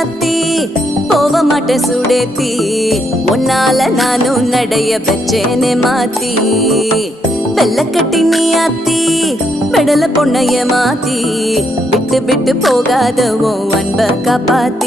ராசாத்தி போக மாட்டேன் சுடேத்தி உன்னால நானும் நடைய வச்சேனே மாத்தி வெள்ள கட்டி நீ ஆத்தி பெடல பொண்ணைய மாத்தி விட்டு விட்டு போகாத உன் அன்ப காப்பாத்தி